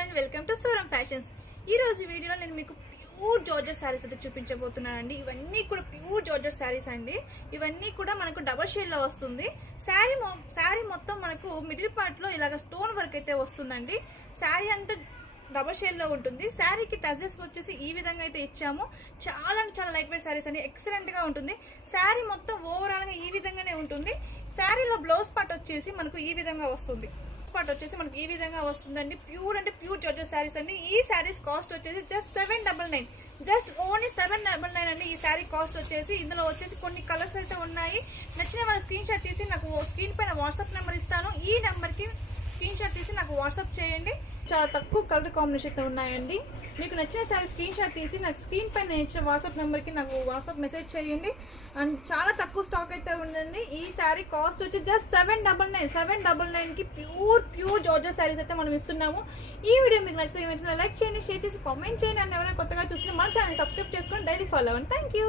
And welcome to Suram fashions. ఈ రోజు వీడియోలో నేను మీకు ప్యూర్ జార్జెట్ శారీస్ అయితే చూపించబోతున్నానండి. ఇవన్నీ కూడా ప్యూర్ జార్జెట్ శారీస్ అండి. ఇవన్నీ కూడా మనకు డబల్ షేడ్ లో వస్తుంది. శారీ మొత్తం మనకు మిడిల్ పార్ట్ లో ఇలాగ స్టోన్ వర్క్ అయితే వస్తుందండి. శారీ అంతా డబల్ షేడ్ లో ఉంటుంది. శారీకి టజెస్ వచ్చేసి ఈ విధంగా అయితే ఇచ్చాము. చాలా లైట్ వెయిట్ శారీస్ అండి. ఎక్సలెంట్ గా ఉంటుంది. శారీ మొత్తం ఓవరాల్ గా ఈ విధంగానే ఉంటుంది. శారీలో బ్లౌజ్ పార్ట్ వచ్చేసి మనకు ఈ విధంగా వస్తుంది. పార్ట్ వచ్చేసి మనకి ఈ విధంగా వస్తుందండి. ప్యూర్ అంటే ప్యూర్ జార్జెట్ శారీస్ అండి. ఈ శారీస్ కాస్ట్ వచ్చేసి జస్ట్ 799, జస్ట్ ఓన్లీ 799 అండి. ఈ శారీ కాస్ట్ వచ్చేసి ఇందులో వచ్చేసి కొన్ని కలర్స్ అయితే ఉన్నాయి. నచ్చిన వాళ్ళ స్క్రీన్ షాట్ తీసి నాకు స్క్రీన్ పైన వాట్సాప్ నెంబర్ ఇస్తాను. ఈ నెంబర్కి స్క్రీన్ షాట్ తీసి నాకు వాట్సాప్ చేయండి. చాలా తక్కువ కలర్ కాంబినేషన్ అయితే ఉన్నాయండి. మీకు నచ్చిన శారీ స్క్రీన్ షాట్ తీసి నాకు స్క్రీన్ పైన ఇచ్చిన వాట్సాప్ నెంబర్కి నాకు వాట్సాప్ మెసేజ్ చేయండి. అండ్ చాలా తక్కువ స్టాక్ అయితే ఉందండి. ఈ శారీ కాస్ట్ వచ్చి జస్ట్ 799కి ప్యూర్ జార్జెట్ శారీస్ అయితే మనం ఇస్తున్నాము. ఈ వీడియో మీకు నచ్చితే లైక్ చేయండి, షేర్ చేసి కామెంట్ చేయండి. అండ్ ఎవరైనా కొత్తగా చూస్తే మన ఛానల్ సబ్స్క్రైబ్ చేసుకొని డైలీ ఫాలో అవ్వండి. Thank you.